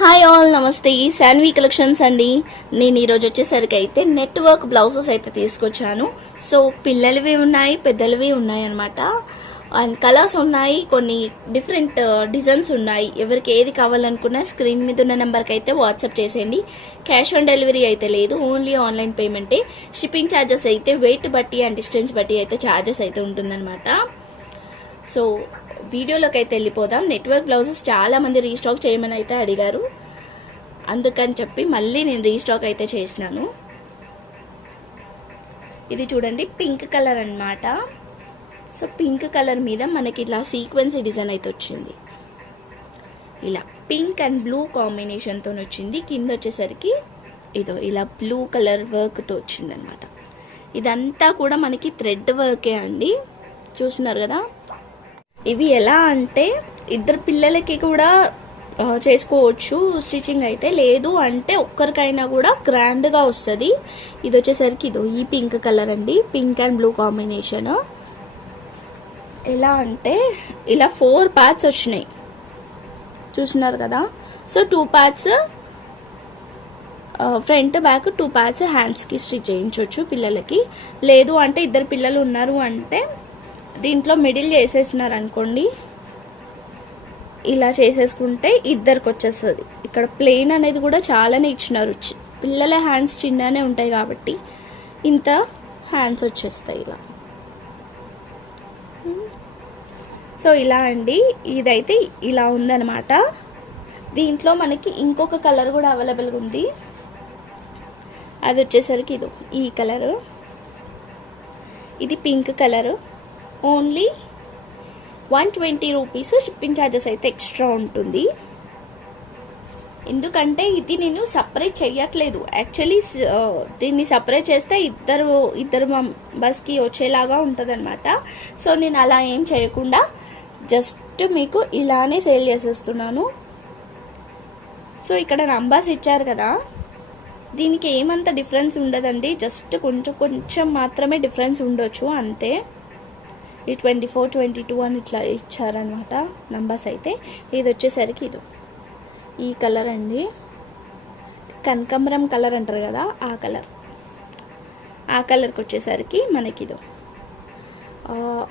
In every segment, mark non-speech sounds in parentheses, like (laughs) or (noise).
Hi all నమస్తే. Shanvi collections అండి. నేను ఈరోజు వచ్చేసరికి అయితే నెట్వర్క్ బ్లౌజెస్ అయితే తీసుకొచ్చాను. సో పిల్లలవి ఉన్నాయి పెద్దలవి ఉన్నాయి అనమాట అండ్ కలర్స్ ఉన్నాయి కొన్ని డిఫరెంట్ డిజైన్స్ ఉన్నాయి. ఎవరికి ఏది కావాలనుకున్నా స్క్రీన్ మీద ఉన్న నెంబర్కి అయితే వాట్సాప్ చేసేయండి. క్యాష్ ఆన్ డెలివరీ అయితే లేదు ఓన్లీ ఆన్లైన్ పేమెంటే. షిప్పింగ్ ఛార్జెస్ అయితే వెయిట్ బట్టి అండ్ డిస్టెన్స్ బట్టి అయితే ఛార్జెస్ అయితే ఉంటుందన్నమాట. సో వీడియోలోకి అయితే వెళ్ళిపోదాం. నెట్వర్క్ బ్లౌజెస్ చాలా మంది రీస్టాక్ చేయమని అయితే అడిగారు. అందుకని చెప్పి మళ్ళీ నేను రీస్టాక్ అయితే చేసినాను. ఇది చూడండి పింక్ కలర్ అన్నమాట. సో పింక్ కలర్ మీద మనకి ఇలా సీక్వెన్సీ డిజైన్ అయితే వచ్చింది. ఇలా పింక్ అండ్ బ్లూ కాంబినేషన్తో వచ్చింది. కింద వచ్చేసరికి ఇదో ఇలా బ్లూ కలర్ వర్క్తో వచ్చిందనమాట ఇదంతా కూడా మనకి థ్రెడ్ వర్కే అండి. చూస్తున్నారు కదా? ఇవి ఎలా అంటే ఇద్దరు పిల్లలకి కూడా చేసుకోవచ్చు స్టిచ్చింగ్ అయితే. లేదు అంటే ఒక్కరికైనా కూడా గ్రాండ్గా వస్తుంది. ఇది వచ్చేసరికి ఇదో ఈ పింక్ కలర్ అండి. Pink and blue combination. ఎలా అంటే ఇలా ఫోర్ ప్యాడ్స్ వచ్చినాయి. చూస్తున్నారు కదా? So two pads front back two pads హ్యాండ్స్కి స్టిచ్ చేయించవచ్చు పిల్లలకి. లేదు అంటే ఇద్దరు పిల్లలు ఉన్నారు అంటే దీంట్లో మిడిల్ చేసేసినారు అనుకోండి ఇలా చేసేసుకుంటే ఇద్దరికి వచ్చేస్తుంది ఇక్కడ ప్లెయిన్ అనేది కూడా చాలానే ఇచ్చినారు. పిల్లల హ్యాండ్స్ చిన్ననే ఉంటాయి కాబట్టి ఇంత హ్యాండ్స్ వచ్చేస్తాయి ఇలా. సో ఇలా అండి. ఇదైతే ఇలా ఉందనమాట దీంట్లో మనకి ఇంకొక కలర్ కూడా అవైలబుల్గా ఉంది. అది వచ్చేసరికి ఇది ఈ కలరు. ఇది pink colour. Only one twenty rupees shipping charges అయితే ఎక్స్ట్రా ఉంటుంది. ఎందుకంటే ఇది నేను సపరేట్ చేయట్లేదు యాక్చువల్లీ దీన్ని సపరేట్ చేస్తే ఇద్దరు ఇద్దరు మెంబర్స్కి వచ్చేలాగా ఉంటుందన్నమాట. సో నేను అలా ఏం చేయకుండా జస్ట్ మీకు ఇలానే సేల్ చేసేస్తున్నాను. సో ఇక్కడ నంబర్స్ ఇచ్చారు కదా. దీనికి ఏమంత డిఫరెన్స్ ఉండదండి. జస్ట్ కొంచెం కొంచెం మాత్రమే డిఫరెన్స్ ఉండొచ్చు అంతే. ఈ ట్వంటీ ఫోర్ ట్వంటీ టూ అని ఇట్లా ఇచ్చారనమాట నంబర్స్ అయితే. ఇది వచ్చేసరికి ఇది. ఈ కలర్ అండి. కనకంబరం కలర్ అంటారు కదా ఆ కలర్. ఆ కలర్కి వచ్చేసరికి మనకి ఇది.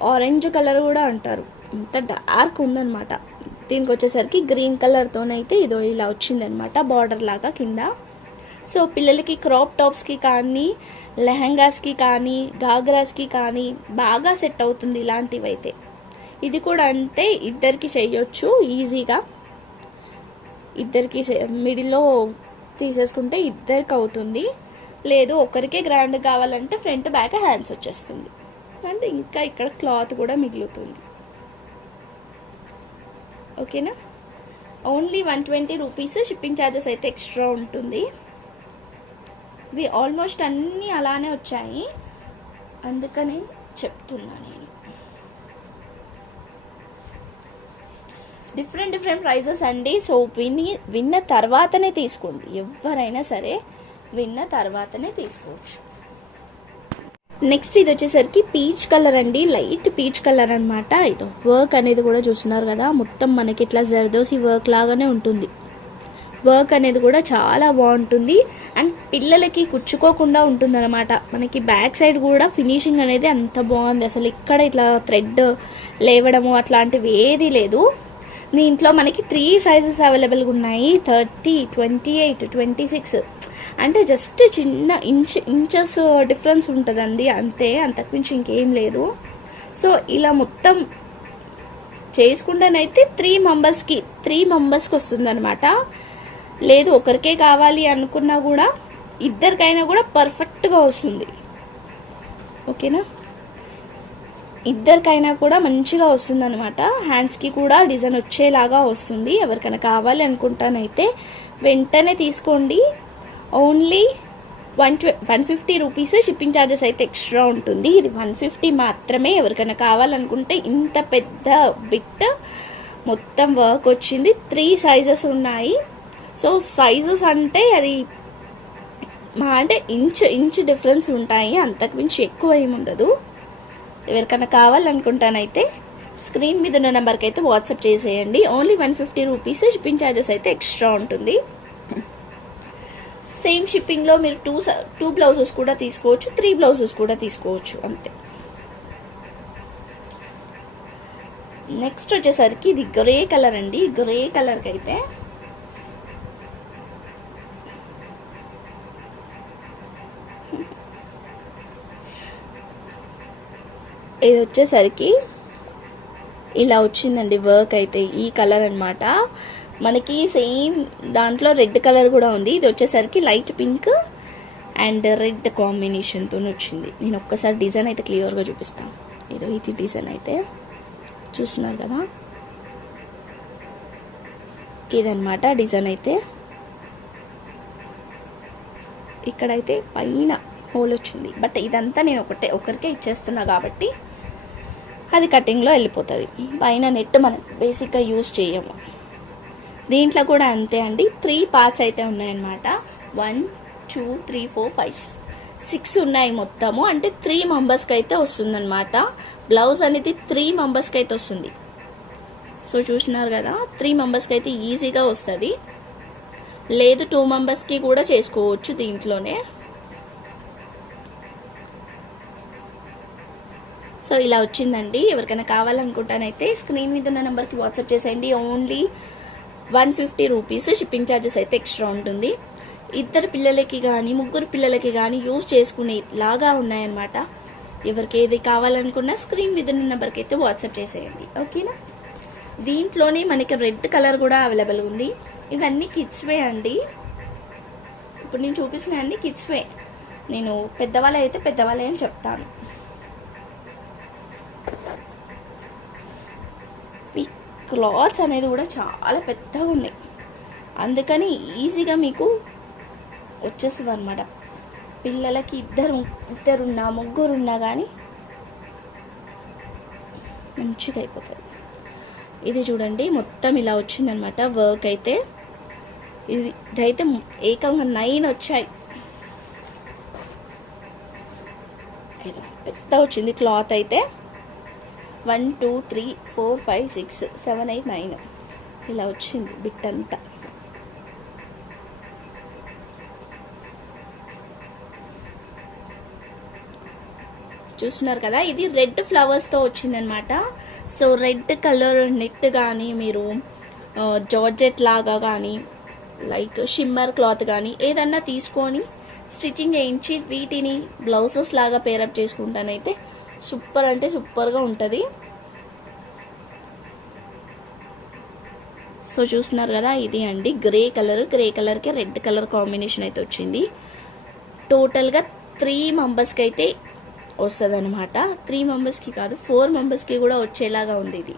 ఆరెంజ్ కలర్ కూడా అంటారు. ఇంత డార్క్ ఉందన్నమాట. దీనికి వచ్చేసరికి గ్రీన్ కలర్తోనైతే ఇదో ఇలా వచ్చిందనమాట బార్డర్ లాగా కింద. సో పిల్లలకి క్రాప్ టాప్స్కి కానీ లెహంగాస్కి కానీ గాగ్రాస్కి కానీ బాగా సెట్ అవుతుంది ఇలాంటివి అయితే ఇది కూడా అంటే ఇద్దరికి చేయొచ్చు ఈజీగా. ఇద్దరికి మిడిల్లో తీసేసుకుంటే ఇద్దరికి అవుతుంది. లేదు ఒకరికే గ్రాండ్ కావాలంటే ఫ్రంట్ బ్యాక్ హ్యాండ్స్ వచ్చేస్తుంది. అండ్ ఇంకా ఇక్కడ క్లాత్ కూడా మిగులుతుంది. ఓకేనా? Only one twenty rupees shipping charges అయితే ఎక్స్ట్రా ఉంటుంది. ఇవి ఆల్మోస్ట్ అన్నీ అలానే వచ్చాయి. అందుకని చెప్తున్నా నేను. డిఫరెంట్ డిఫరెంట్ ప్రైజెస్ అండి. సో విని విన్న తర్వాతనే తీసుకోండి. ఎవరైనా సరే విన్న తర్వాతనే తీసుకోవచ్చు. నెక్స్ట్ ఇది వచ్చేసరికి పీచ్ కలర్ అండి. లైట్ పీచ్ కలర్ అనమాట ఇది వర్క్ అనేది కూడా చూస్తున్నారు కదా. మొత్తం మనకి ఇట్లా జర్దోసి వర్క్ లాగానే ఉంటుంది. వర్క్ అనేది కూడా చాలా బాగుంటుంది. అండ్ పిల్లలకి కుచ్చుకోకుండా ఉంటుంది అనమాట మనకి బ్యాక్ సైడ్ కూడా ఫినిషింగ్ అనేది అంత బాగుంది. అసలు ఇక్కడ ఇట్లా థ్రెడ్ లేవడము అట్లాంటివి ఏది లేదు. దీంట్లో మనకి త్రీ సైజెస్ అవైలబుల్గా ఉన్నాయి. Thirty twenty eight twenty six. అంటే జస్ట్ చిన్న ఇంచ్ ఇంచెస్ డిఫరెన్స్ ఉంటుందండి. అంతే అంతకుమించి ఇంకేం లేదు. సో ఇలా మొత్తం చేసుకుంటేనైతే త్రీ మెంబర్స్కి త్రీ మెంబర్స్కి వస్తుందనమాట లేదు ఒకరికే కావాలి అనుకున్నా కూడా ఇద్దరికైనా కూడా పర్ఫెక్ట్గా వస్తుంది. ఓకేనా? ఇద్దరికైనా కూడా మంచిగా వస్తుంది అనమాట హ్యాండ్స్కి కూడా డిజైన్ వచ్చేలాగా వస్తుంది. ఎవరికైనా కావాలి అనుకుంటానైతే వెంటనే తీసుకోండి. Only one ట్వ one fifty rupees shipping charges అయితే ఎక్స్ట్రా ఉంటుంది. ఇది వన్ ఫిఫ్టీ మాత్రమే ఎవరికైనా కావాలనుకుంటే ఇంత పెద్ద బిట్ మొత్తం వర్క్ వచ్చింది. త్రీ సైజెస్ ఉన్నాయి. సో సైజెస్ అంటే అది మా అంటే ఇంచ్ ఇంచ్ డిఫరెన్స్ ఉంటాయి. అంతకు మించి ఎక్కువ ఏమి ఉండదు. ఎవరికైనా కావాలనుకుంటానైతే స్క్రీన్ మీద ఉన్న నెంబర్కి అయితే వాట్సాప్ చేసేయండి. Only one fifty rupees shipping charges అయితే ఎక్స్ట్రా ఉంటుంది. సేమ్ షిప్పింగ్లో మీరు టూ టూ బ్లౌజెస్ కూడా తీసుకోవచ్చు త్రీ బ్లౌజెస్ కూడా తీసుకోవచ్చు. అంతే. నెక్స్ట్ వచ్చేసరికి ఇది గ్రే కలర్ అండి. గ్రే కలర్కి అయితే ఇది వచ్చేసరికి ఇలా వచ్చిందండి వర్క్ అయితే ఈ కలర్ అన్నమాట. మనకి సేమ్ దాంట్లో రెడ్ కలర్ కూడా ఉంది. ఇది వచ్చేసరికి లైట్ పింక్ అండ్ రెడ్ కాంబినేషన్తో వచ్చింది. నేను ఒక్కసారి డిజైన్ అయితే క్లియర్గా చూపిస్తాను. ఇదో ఇది డిజైన్ అయితే. చూస్తున్నారు కదా? ఇదన్నమాట డిజైన్ అయితే. ఇక్కడైతే పైన హోల్ వచ్చింది. బట్ ఇదంతా నేను ఒకటే ఒకరికే ఇచ్చేస్తున్నా కాబట్టి అది కటింగ్లో వెళ్ళిపోతుంది. పైన నెట్ మనం బేసిక్గా యూజ్ చేయము. దీంట్లో కూడా అంతే అండి. త్రీ పార్ట్స్ అయితే ఉన్నాయన్నమాట. One two three four five six ఉన్నాయి మొత్తము. అంటే త్రీ మెంబర్స్కి అయితే వస్తుందన్నమాట. బ్లౌజ్ అనేది త్రీ మెంబర్స్కి అయితే వస్తుంది. సో చూసినారు కదా? త్రీ మెంబర్స్కి అయితే ఈజీగా వస్తుంది. లేదు టూ మెంబర్స్కి కూడా చేసుకోవచ్చు దీంట్లోనే. సో ఇలా వచ్చిందండి. ఎవరికైనా కావాలనుకుంటానైతే స్క్రీన్ మీద ఉన్న నెంబర్కి వాట్సాప్ చేసేయండి. Only one fifty rupees shipping charges అయితే ఎక్స్ట్రా ఉంటుంది. ఇద్దరు పిల్లలకి కానీ ముగ్గురు పిల్లలకి కానీ యూజ్ చేసుకునే లాగా ఉన్నాయన్నమాట. ఎవరికి ఏది కావాలనుకున్నా స్క్రీన్ మీద ఉన్న నెంబర్కి అయితే వాట్సాప్ చేసేయండి. ఓకేనా? దీంట్లోనే మనకి రెడ్ కలర్ కూడా అవైలబుల్ ఉంది. ఇవన్నీ కిడ్స్వే అండి. ఇప్పుడు నేను చూపిస్తున్న అన్ని కిడ్స్వే నేను పెద్దవాళ్ళ అయితే పెద్దవాళ్ళే అని చెప్తాను. క్లాత్స్ అనేది కూడా చాలా పెద్దగా ఉన్నాయి. అందుకని ఈజీగా మీకు వచ్చేస్తుంది అనమాట పిల్లలకి ఇద్దరు ఇద్దరున్నా ముగ్గురున్నా కానీ మంచిగా అయిపోతుంది. ఇది చూడండి మొత్తం ఇలా వచ్చిందనమాట వర్క్ అయితే ఇది ఇదైతే ఏకంగా నైన్ వచ్చాయి. పెద్ద వచ్చింది క్లాత్ అయితే. One two three four five six seven eight nine. ఇలా వచ్చింది బిట్ అంతా చూస్తున్నారు కదా ఇది రెడ్ ఫ్లవర్స్తో వచ్చిందనమాట. సో రెడ్ కలర్ నెట్ కానీ మీరు జార్జెట్ లాగా కానీ లైక్ షిమ్మర్ క్లాత్ కానీ ఏదన్నా తీసుకొని స్టిచ్చింగ్ చేయించి వీటిని బ్లౌజెస్ లాగా పేరప్ చేసుకుంటానైతే సూపర్ అంటే సూపర్గా ఉంటుంది. సో చూస్తున్నారు కదా ఇది అండి. గ్రే కలర్ గ్రే కలర్కి రెడ్ కలర్ కాంబినేషన్ అయితే వచ్చింది. టోటల్గా త్రీ మెంబర్స్కి అయితే వస్తుంది అనమాట త్రీ మెంబర్స్కి కాదు ఫోర్ మెంబర్స్కి కూడా వచ్చేలాగా ఉంది ఇది.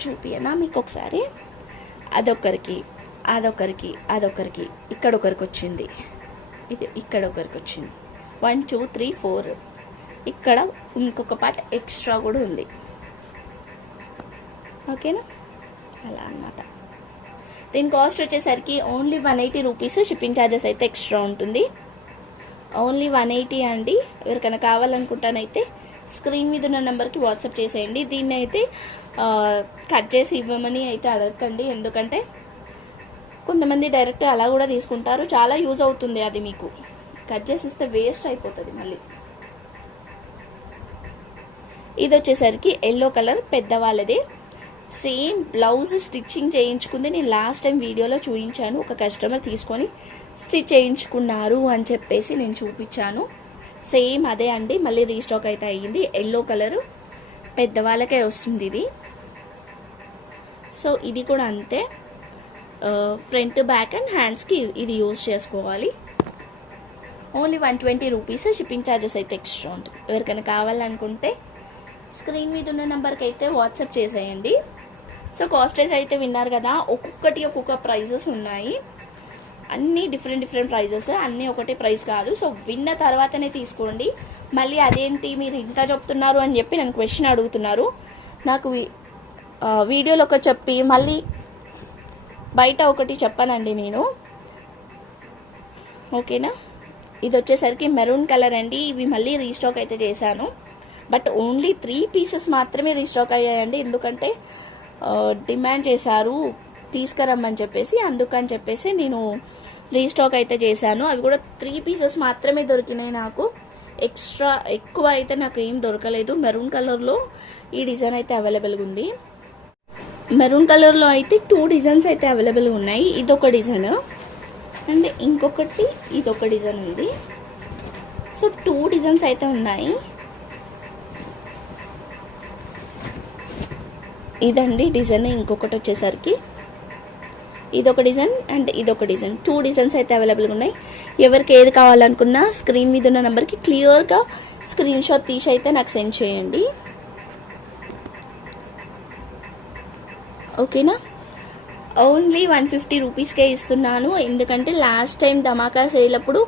చూపియనా మీకు ఒకసారి? అదొకరికి అదొకరికి అదొకరికి ఇక్కడ ఒకరికి వచ్చింది. ఇది ఇక్కడ ఒకరికి వచ్చింది. One two three four. ఇక్కడ ఇంకొక పార్ట్ ఎక్స్ట్రా కూడా ఉంది. ఓకేనా? అలా అన్నమాట. దీని కాస్ట్ వచ్చేసరికి only one eighty rupees shipping charges అయితే ఎక్స్ట్రా ఉంటుంది. ఓన్లీ వన్ ఎయిటీ అండి. ఎవరికైనా కావాలనుకుంటానైతే స్క్రీన్ మీద ఉన్న నెంబర్కి వాట్సాప్ చేసేయండి. దీన్ని అయితే కట్ చేసి ఇవ్వమని అయితే అడగకండి. ఎందుకంటే కొంతమంది డైరెక్ట్ అలా కూడా తీసుకుంటారు. చాలా యూజ్ అవుతుంది అది మీకు. కట్ చేసి ఇస్తే వేస్ట్ అయిపోతుంది మళ్ళీ. ఇది వచ్చేసరికి ఎల్లో కలర్ పెద్దవాళ్ళది. సేమ్ బ్లౌజ్ స్టిచ్చింగ్ చేయించుకుంది. నేను లాస్ట్ టైం వీడియోలో చూపించాను ఒక కస్టమర్ తీసుకొని స్టిచ్ చేయించుకున్నారు అని చెప్పేసి నేను చూపించాను. సేమ్ అదే అండి. మళ్ళీ రీస్టాక్ అయితే అయ్యింది. ఎల్లో కలరు పెద్దవాళ్ళకే వస్తుంది ఇది. సో ఇది కూడా అంతే. ఫ్రంట్ బ్యాక్ అండ్ హ్యాండ్స్కి ఇది యూజ్ చేసుకోవాలి. Only one twenty rupees shipping charges అయితే ఎక్స్ట్రా ఉంటుంది. ఎవరికైనా కావాలనుకుంటే స్క్రీన్ మీద ఉన్న నెంబర్కి అయితే వాట్సాప్ చేసేయండి. సో కాస్టేజ్ అయితే విన్నారు కదా ఒక్కొక్కటి ఒక్కొక్క ప్రైజెస్ ఉన్నాయి. అన్నీ డిఫరెంట్ డిఫరెంట్ ప్రైజెస్ అన్నీ ఒకటే ప్రైస్ కాదు. సో విన్న తర్వాతనే తీసుకోండి. మళ్ళీ అదేంటి మీరు ఇంత చెప్తున్నారు అని చెప్పి నన్ను క్వశ్చన్ అడుగుతున్నారు. నాకు వీడియోలో ఒకటి చెప్పి మళ్ళీ బయట ఒకటి చెప్పానండి నేను. ఓకేనా? ఇది వచ్చేసరికి మెరూన్ కలర్ అండి. ఇవి మళ్ళీ రీస్టాక్ అయితే చేశాను. బట్ ఓన్లీ త్రీ పీసెస్ మాత్రమే రీస్టాక్ అయ్యాయండి. ఎందుకంటే డిమాండ్ చేశారు తీసుకురమ్మని చెప్పేసి అందుకని చెప్పేసి నేను రీస్టాక్ అయితే చేశాను. అవి కూడా త్రీ పీసెస్ మాత్రమే దొరికినాయి నాకు. ఎక్స్ట్రా ఎక్కువ అయితే నాకు ఏం దొరకలేదు. మెరూన్ కలర్లో ఈ డిజైన్ అయితే అవైలబుల్గా ఉంది. మెరూన్ కలర్లో అయితే టూ డిజైన్స్ అయితే అవైలబుల్గా ఉన్నాయి. ఇదొక డిజైన్. అండ్ ఇంకొకటి ఇదొక డిజైన్ ఉంది. సో టూ డిజైన్స్ అయితే ఉన్నాయి. ఇదండి డిజైన్ ఇంకొకటి వచ్చేసరికి. ఇదొక డిజైన్ అండ్ ఇదొక డిజైన్. టూ డిజైన్స్ అయితే అవైలబుల్గా ఉన్నాయి. ఎవరికి ఏది కావాలనుకున్నా స్క్రీన్ మీద ఉన్న నెంబర్కి క్లియర్గా స్క్రీన్ షాట్ తీసి అయితే నాకు సెండ్ చేయండి. ఓకేనా? ఓన్లీ వన్ ఫిఫ్టీ రూపీస్కే ఇస్తున్నాను. ఎందుకంటే లాస్ట్ టైం ధమాకా సేల్ అప్పుడు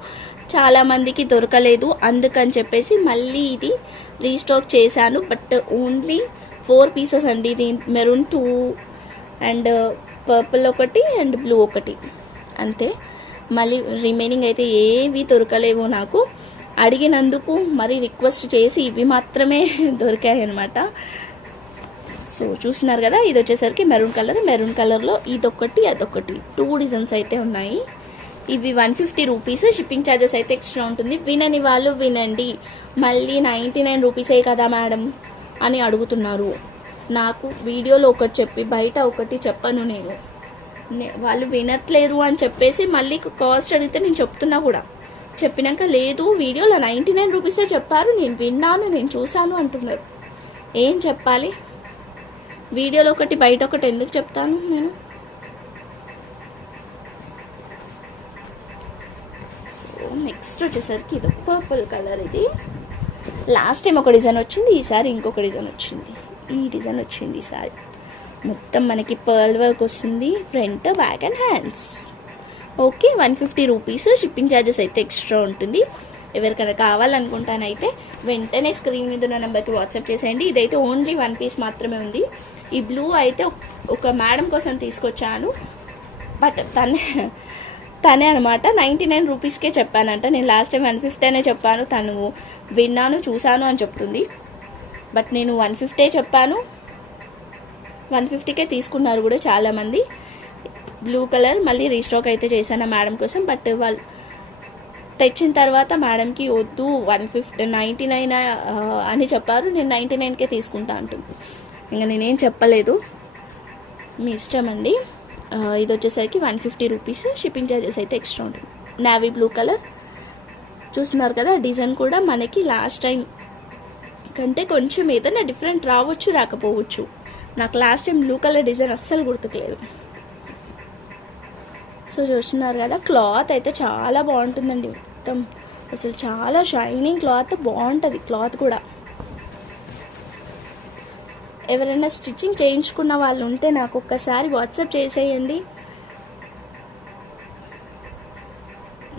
చాలామందికి దొరకలేదు. అందుకని చెప్పేసి మళ్ళీ ఇది రీస్టాక్ చేశాను. బట్ ఓన్లీ ఫోర్ పీసెస్ అండి ఇది. Maroon two and uh, purple ఒకటి అండ్ బ్లూ ఒకటి. అంతే. మళ్ళీ రిమైనింగ్ అయితే ఏవి దొరకలేవు నాకు. అడిగినందుకు మరి రిక్వెస్ట్ చేసి ఇవి మాత్రమే (laughs) దొరికాయి అనమాట సో చూస్తున్నారు కదా ఇది వచ్చేసరికి మెరూన్ కలర్. మెరూన్ కలర్లో ఇదొకటి అదొకటి టూ డిజైన్స్ అయితే ఉన్నాయి. ఇవి one fifty rupees. Shipping charges అయితే ఎక్స్ట్రా ఉంటుంది. వినని వాళ్ళు వినండి. మళ్ళీ నైంటీ నైన్ రూపీసే కదా మేడం. అని అడుగుతున్నారు. నాకు వీడియోలో ఒకటి చెప్పి బయట ఒకటి చెప్పను నేను. వాళ్ళు వినట్లేరు అని చెప్పేసి మళ్ళీ కాస్ట్ అడిగితే నేను చెప్తున్నా కూడా. చెప్పినాక లేదు వీడియోలో నైంటీ నైన్ రూపీసే చెప్పారు. నేను విన్నాను నేను చూశాను అంటున్నారు. ఏం చెప్పాలి? వీడియోలో ఒకటి బయట ఒకటి ఎందుకు చెప్తాను నేను? సో నెక్స్ట్ వచ్చేసరికి ఇది పర్పుల్ కలర్ ఇది. లాస్ట్ టైం ఒక డిజైన్ వచ్చింది ఈసారి ఇంకొక డిజైన్ వచ్చింది. ఈ డిజైన్ వచ్చింది ఈసారి. మొత్తం మనకి పర్ల్ వర్క్ వస్తుంది front back and hands. Okay one fifty rupees shipping charges అయితే ఎక్స్ట్రా ఉంటుంది. ఎవరికైనా కావాలనుకుంటానైతే వెంటనే స్క్రీన్ మీద ఉన్న నెంబర్కి వాట్సాప్ చేసేయండి. ఇదైతే ఓన్లీ వన్ పీస్ మాత్రమే ఉంది. ఈ బ్లూ అయితే ఒక- మేడం కోసం తీసుకొచ్చాను. బట్ తను తనే అనమాట నైంటీ నైన్ రూపీస్కే చెప్పానంట. నేను లాస్ట్ టైం వన్ ఫిఫ్టీ అనే చెప్పాను. తను విన్నాను చూశాను అని చెప్తుంది. బట్ నేను వన్ ఫిఫ్టీ చెప్పాను. వన్ ఫిఫ్టీకే తీసుకున్నారు కూడా చాలామంది. బ్లూ కలర్ మళ్ళీ రీస్టాక్ అయితే చేశాను మేడం కోసం. బట్ వాళ్ళు తెచ్చిన తర్వాత మేడంకి వద్దు వన్ ఫిఫ్టీ నైంటీ నైన్ అని చెప్పారు. నేను నైంటీ నైన్కే తీసుకుంటా అంటుంది. ఇంకా నేనేం చెప్పలేదు. మీ ఇష్టం అండి. ఇది వచ్చేసరికి one fifty rupees. Shipping charges అయితే ఎక్స్ట్రా ఉంటుంది నావీ బ్లూ కలర్ చూస్తున్నారు కదా డిజైన్ కూడా మనకి లాస్ట్ టైం కంటే కొంచెం ఏదైనా డిఫరెంట్ రావచ్చు రాకపోవచ్చు. నాకు last time blue colour design అస్సలు గుర్తుకులేదు. సో చూస్తున్నారు కదా క్లాత్ అయితే చాలా బాగుంటుందండి మొత్తం. అసలు చాలా షైనింగ్ క్లాత్ బాగుంటుంది క్లాత్ కూడా. ఎవరైనా స్టిచ్చింగ్ చేయించుకున్న వాళ్ళు ఉంటే నాకు ఒక్కసారి వాట్సాప్ చేసేయండి.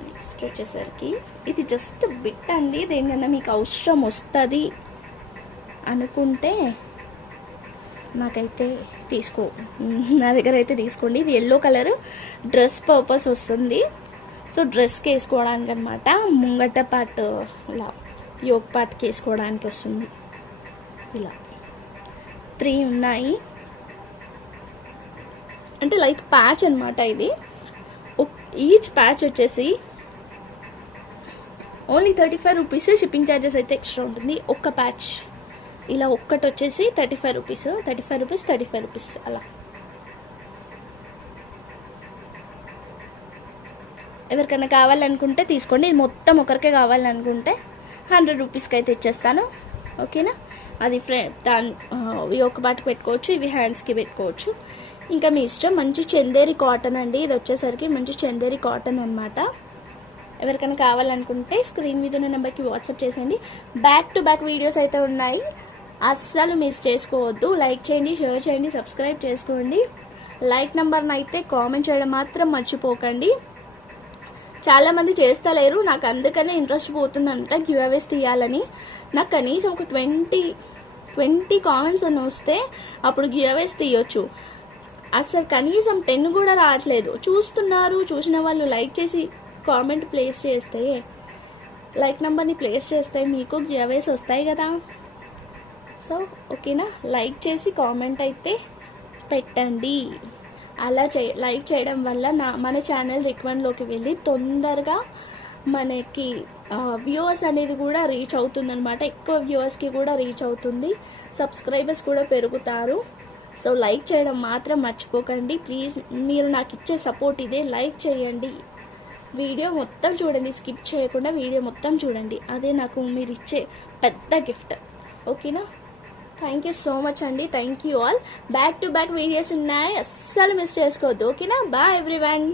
నెక్స్ట్ వచ్చేసరికి ఇది జస్ట్ బిట్ అండి. దేనికన్నా మీకు అవసరం వస్తుంది అనుకుంటే నాకైతే తీసుకో. నా దగ్గర అయితే తీసుకోండి. ఇది ఎల్లో కలర్ డ్రెస్ పర్పస్ వస్తుంది. సో డ్రెస్కి వేసుకోవడానికి అనమాట ముంగట పార్ట్ ఇలా యోగ్ పార్ట్కి వేసుకోవడానికి వస్తుంది. ఇలా. త్రీ ఉన్నాయి. అంటే లైక్ ప్యాచ్ అనమాట ఇది. ఈచ్ ప్యాచ్ వచ్చేసి only thirty five rupees. Shipping charges అయితే ఎక్స్ట్రా ఉంటుంది. ఒక్క ప్యాచ్. ఇలా ఒక్కటి వచ్చేసి thirty five rupees. Thirty five rupees thirty five rupees అలా. ఎవరికైనా కావాలనుకుంటే తీసుకోండి. ఇది మొత్తం ఒకరికే కావాలనుకుంటే హండ్రెడ్ రూపీస్కి అయితే ఇచ్చేస్తాను. ఓకేనా? అది ఫ్రె దాని ఈ ఒక బాటికి పెట్టుకోవచ్చు ఇవి హ్యాండ్స్కి పెట్టుకోవచ్చు. ఇంకా మీ ఇష్టం మంచి చందేరి కాటన్ అండి. ఇది వచ్చేసరికి మంచి చందేరి కాటన్ అనమాట ఎవరికైనా కావాలనుకుంటే స్క్రీన్ మీద ఉన్న నెంబర్కి వాట్సాప్ చేసేయండి. బ్యాక్ టు బ్యాక్ వీడియోస్ అయితే ఉన్నాయి. అస్సలు మిస్ చేసుకోవద్దు. లైక్ చేయండి షేర్ చేయండి సబ్స్క్రైబ్ చేసుకోండి. లైక్ నెంబర్ని అయితే కామెంట్ చేయడం మాత్రం మర్చిపోకండి. చాలామంది చేస్తలేరు. నాకు అందుకనే ఇంట్రెస్ట్ పోతుందంట. గివ్ అవేస్ తీయాలని. నాకు కనీసం ఒక ట్వంటీ ట్వంటీ కామెంట్స్ అని వస్తే అప్పుడు గివ్ అవేస్ తీయొచ్చు. అసలు కనీసం టెన్ కూడా రావట్లేదు. చూస్తున్నారు. చూసిన వాళ్ళు లైక్ చేసి కామెంట్ ప్లేస్ చేస్తే లైక్ నెంబర్ని ప్లేస్ చేస్తే మీకు గివ్ అవేస్ వస్తాయి కదా. సో ఓకేనా లైక్ చేసి కామెంట్ అయితే పెట్టండి. అలా చే లైక్ చేయడం వల్ల నా మన ఛానల్ రికమెండ్లోకి వెళ్ళి తొందరగా మనకి వ్యూవర్స్ అనేది కూడా రీచ్ అవుతుంది అనమాట ఎక్కువ వ్యూవర్స్కి కూడా రీచ్ అవుతుంది. సబ్స్క్రైబర్స్ కూడా పెరుగుతారు. సో లైక్ చేయడం మాత్రం మర్చిపోకండి. ప్లీజ్ మీరు నాకు ఇచ్చే సపోర్ట్ ఇదే. లైక్ చేయండి. వీడియో మొత్తం చూడండి. స్కిప్ చేయకుండా వీడియో మొత్తం చూడండి. అదే నాకు మీరు ఇచ్చే పెద్ద గిఫ్ట్. ఓకేనా? థ్యాంక్ యూ సో మచ్ అండి thank you all back to back videos ఉన్నాయి. అస్సలు మిస్ చేసుకోవద్దు. ఓకేనా బాయ్ ఎవ్రీవన్